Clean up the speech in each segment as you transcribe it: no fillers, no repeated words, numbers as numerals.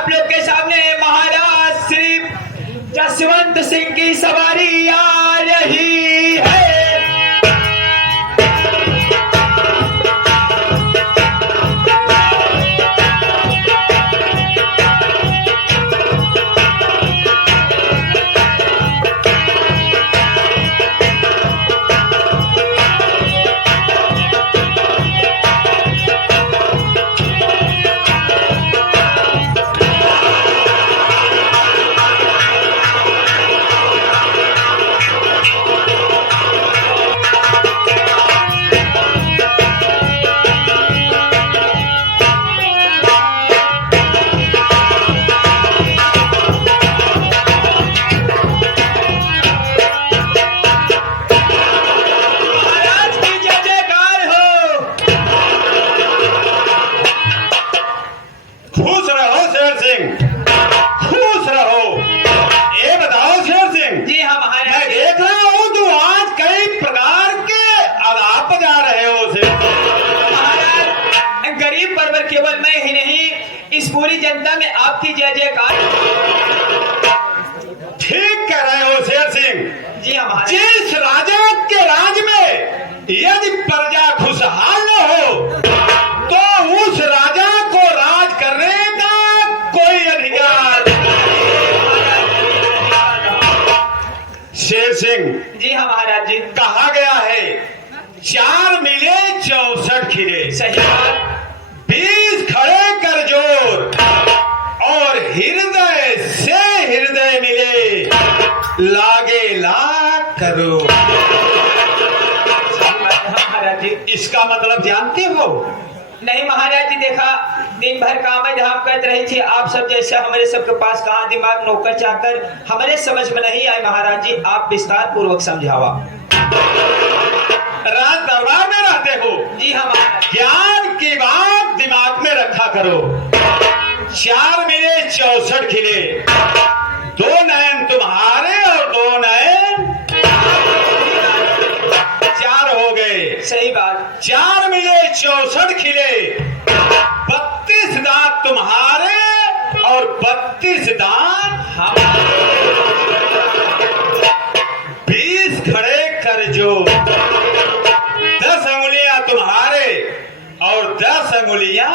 आप लोग के सामने महाराज श्री जसवंत सिंह की सवारी आ रही है। केवल मैं ही नहीं, इस पूरी जनता में आपकी जय जयकार। ठीक कह रहे हो शेर सिंह जी। हमारे जिस राजा के राज में यदि प्रजा खुशहाल न हो तो उस राजा को राज करने का कोई अधिकार। शेर सिंह जी महाराज जी। कहा गया है 4 मिले 64 खिले। सही बात। 20 खड़े कर जोर और हृदय से हृदय मिले लागे लाख करोड़। महाराज जी इसका मतलब जानते हो? नहीं महाराज जी, देखा दिन भर काम धाम करते रही थी, आप सब जैसे हमारे सबके पास कहाँ दिमाग नौकर चाकर, हमारे समझ में नहीं आए। महाराज जी आप विस्तार पूर्वक समझावा। राज दरबार में रहते हो जी। हम ज्ञान की बात दिमाग में रखा करो। 4 मिले 64 खिले, 2 नयन तुम्हारे और 2 नयन 4 हो गए। सही बात। 4 मिले 64 खिले, 32 दांत तुम्हारे और 32 दांत हमारे। 20 खड़े कर जो, 10 अंगुलियां तुम्हारे और 10 अंगुलियां।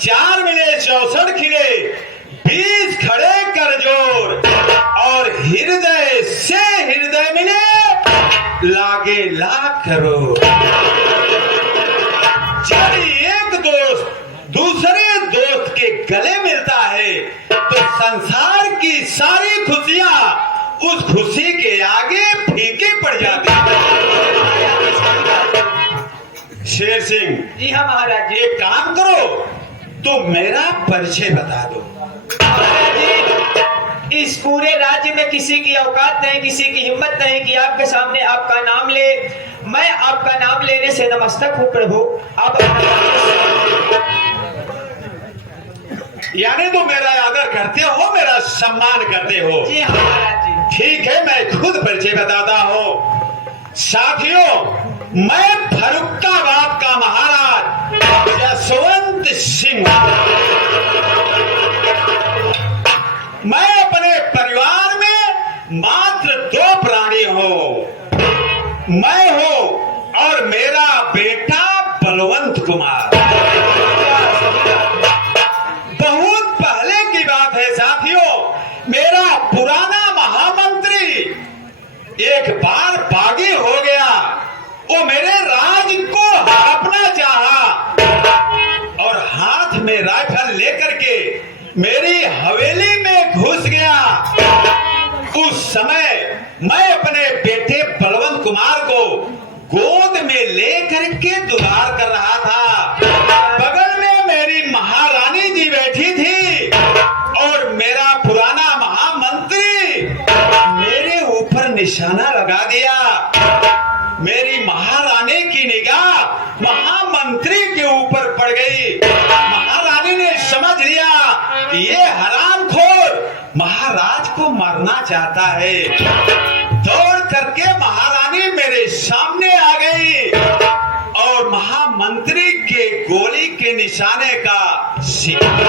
4 मिले 64 खिले, 20 खड़े कर जोर और हृदय से हृदय मिले लागे लाख करोड़। जब एक दोस्त दूसरे दोस्त के गले मिलता है तो संसार की सारी खुशियां उस खुशी के आगे फीके पड़ जाती है। शेर सिंह जी। हाँ महाराज जी। एक काम करो, तो मेरा परिचय बता दो। महाराज जी इस पूरे राज्य में किसी की औकात नहीं, किसी की हिम्मत नहीं कि आपके सामने आपका नाम ले। मैं आपका नाम लेने से नमस्तक हूँ प्रभु। आप यानी तो मेरा आदर करते हो, मेरा सम्मान करते हो। जी हाँ महाराज जी। ठीक है, मैं खुद परिचय बताता हूँ। साथियों, मैं फर्रुखाबाद का महाराज जसवंत सिंह। मैं अपने परिवार में मात्र 2 प्राणी हूँ। मैं हूँ और मेरा बेटा बलवंत कुमार। बहुत पहले की बात है साथियों, मेरा पुराना महामंत्री एक बार बागी हो गया। वो मेरे राज को हड़पना चाहा और हाथ में राइफल लेकर के मेरी हवेली में घुस गया। उस समय मैं अपने बेटे बलवंत कुमार को गोद में लेकर के दुलार कर रहा था। बगल में मेरी महारानी जी बैठी थी और मेरा पुराना महामंत्री मेरे ऊपर निशाना लगा दिया। मेरी महारानी की निगाह महामंत्री के ऊपर पड़ गई। महारानी ने समझ लिया कि ये हरामखोर महाराज को मारना चाहता है। दौड़ करके महारानी मेरे सामने आ गई और महामंत्री मंत्री के गोली के निशाने का शिकार।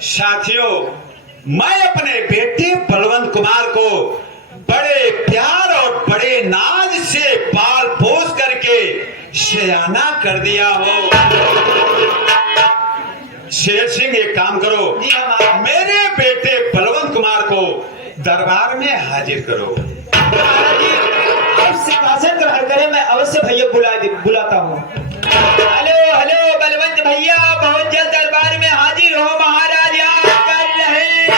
साथियों, मैं अपने बेटे बलवंत कुमार को बड़े प्यार और बड़े नाज से पाल पोस करके सयाना कर दिया हो। शेर सिंह, एक काम करो, जी हाँ। मेरे बेटे बलवंत कुमार को दरबार में हाजिर करो। महाराज जी, आप सिंहासन ग्रहण करें, मैं अवश्य भैया बुलाता हूँ। हेलो हेलो बलवंत भैया, बहुत जल्द दरबार में हाजिर हो, महाराज याद कर रहे हैं।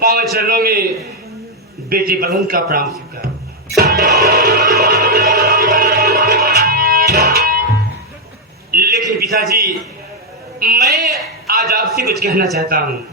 पावन चरणों में बेटे बलवंत का प्रणाम स्वीकार। लेकिन पिताजी, मैं आज आपसे कुछ कहना चाहता हूँ।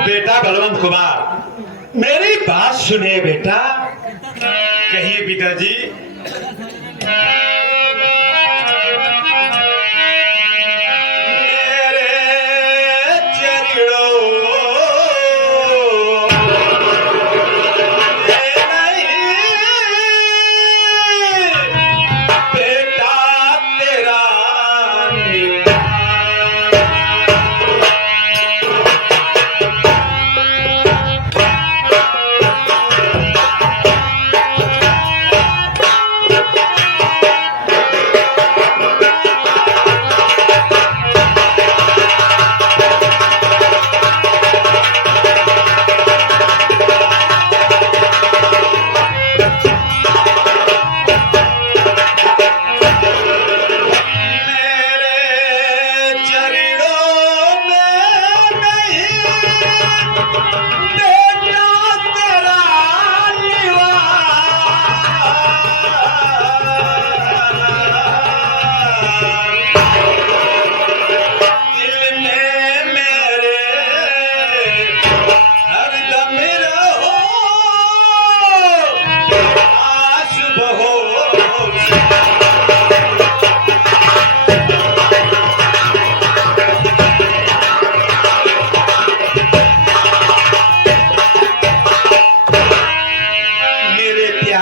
बेटा बलवंत कुमार, मेरी बात सुने बेटा। कहिए पिताजी।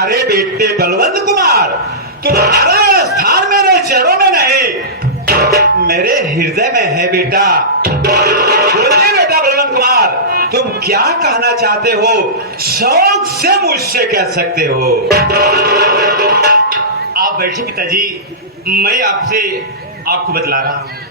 तुम्हारे बेटे बलवंत कुमार, तुम्हारा स्थान मेरे चरणों में नहीं, मेरे हृदय में है बेटा। बोलिए बेटा बलवंत कुमार, तुम क्या कहना चाहते हो? शौक से मुझसे कह सकते हो। आप बैठिए पिताजी, मैं आपको बतला रहा हूँ।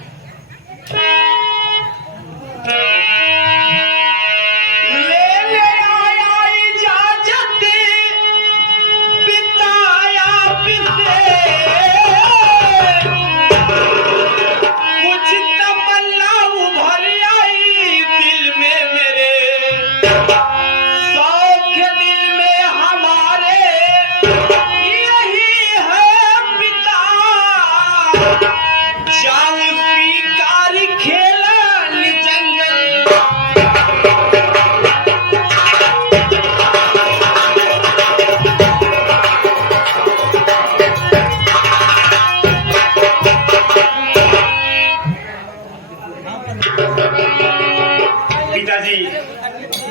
पिताजी,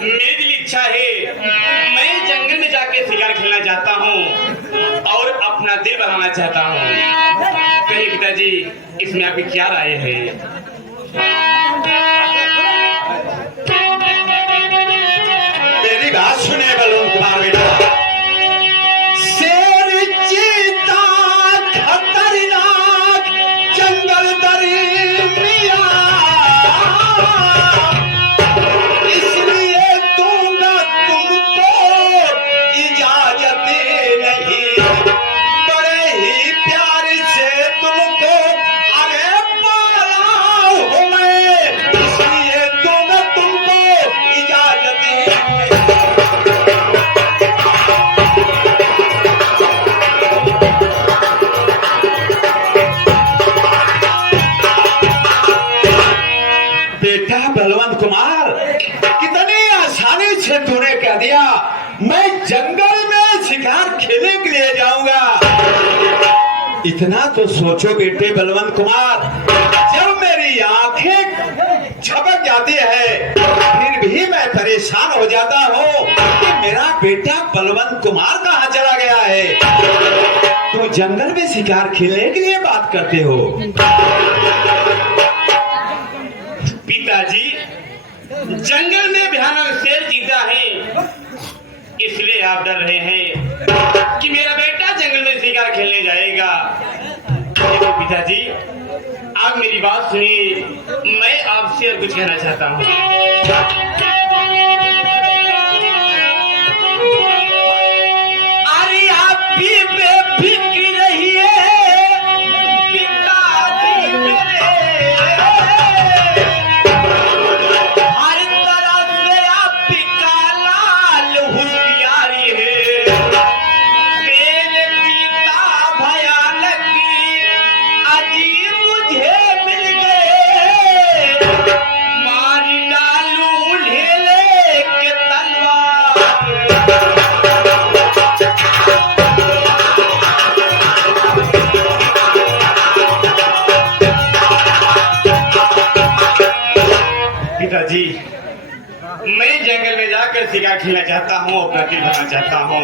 मेरी दिल इच्छा है, मैं जंगल में जाके शिकार खेलना चाहता हूँ और अपना दिल बनाना चाहता हूँ। कहिए पिताजी, इसमें आपकी क्या राय है? मेरी बात सुने बलवंत कुमार बेटा। शेर चीता खतरनाक जंगल दरिया, इसलिए दूंगा तुमको इजाजत नहीं, बड़े ही प्यार से तुमको आगे पाला हूं मैं, इसलिए दूंगा तुमको इजाजत नहीं। बेटा बलवंत कुमार, कितनी आसानी से तूने कह दिया मैं जंगल में शिकार खेलने के लिए जाऊंगा। इतना तो सोचो बेटे बलवंत कुमार, जब मेरी आंखें झपक जाती है फिर भी मैं परेशान हो जाता हूँ कि मेरा बेटा बलवंत कुमार कहाँ चला गया है। तू जंगल में शिकार खेलने के लिए बात करते हो। पिताजी, जंगल में भयानक शेर चीता है, इसलिए आप डर रहे हैं कि मेरा बेटा जंगल में शिकार खेलने जाएगा। देखो पिताजी, आप मेरी बात सुनिए, मैं आपसे और कुछ कहना चाहता हूँ। अरे आप भी बेफिक्र रहिए पिताजी मेरे, हर तरह से आपका लाल होशियारी है। शेर चीता भयानक अजीब मुझे मिल गए, मार डालू ढेले के तलवार। पिताजी, मैं जंगल में जाकर शिकार खेलना चाहता हूँ, अपना दिल बनाना चाहता हूँ।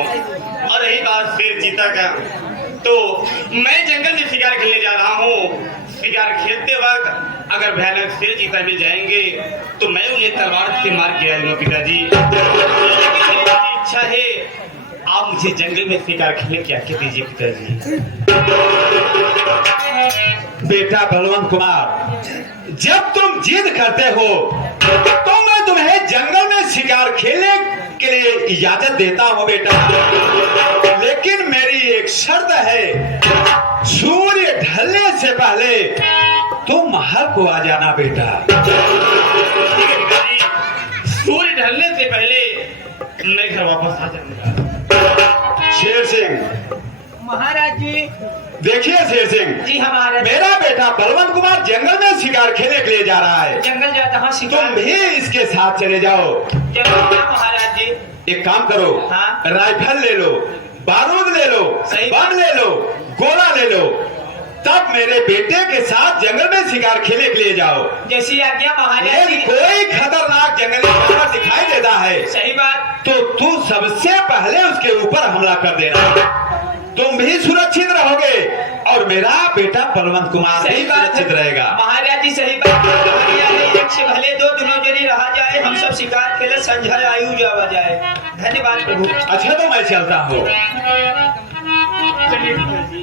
और रही बात शेर चीता का, तो मैं जंगल में शिकार खेलने जा रहा हूँ। शिकार खेलते वक्त अगर भयानक शेर चीता मिल जाएंगे तो मैं उन्हें तलवार से मार के आऊंगा पिताजी। लेकिन मेरी इच्छा है, आप मुझे जंगल में शिकार खेलने की आज्ञा दीजिए पिताजी। बेटा बलवंत कुमार, जब तुम जिद करते हो तो मैं तुम्हें जंगल में शिकार खेलने के लिए इजाजत देता हूं बेटा, लेकिन मेरी एक शर्त है, सूर्य ढलने से पहले तुम महल को आ जाना बेटा। ठीक है पिताजी, सूर्य ढलने से पहले मैं घर वापस आ जाऊंगा। शेर सिंह, महाराज जी। देखिए शेर सिंह जी हमारे मेरा बेटा बलवंत कुमार जंगल में शिकार खेलने के लिए जा रहा है, जंगल जाता हाँ शिकार। तुम भी इसके साथ चले जाओ। जंगल में महाराज जी। एक काम करो, हाँ? राइफल ले लो, बारूद ले लो, सही बम ले लो, गोला ले लो, तब मेरे बेटे के साथ जंगल में शिकार खेलने के लिए जाओ। जैसी आज्ञा महाराज जी। कोई खतरनाक जंगली जानवर दिखाई देता है सही बात। तो तू सबसे पहले उसके ऊपर हमला कर देना, तुम भी सुरक्षित रहोगे और मेरा बेटा बलवंत कुमार भी सुरक्षित रहेगा। महाराज जी सही बात। एक से भले दो, दोनों जनी रहा जाए, हम सब शिकार खेले, संझा आयु जावा जाए। धन्यवाद प्रभु। अच्छा तो मैं चलता हूँ। चलिए पिताजी।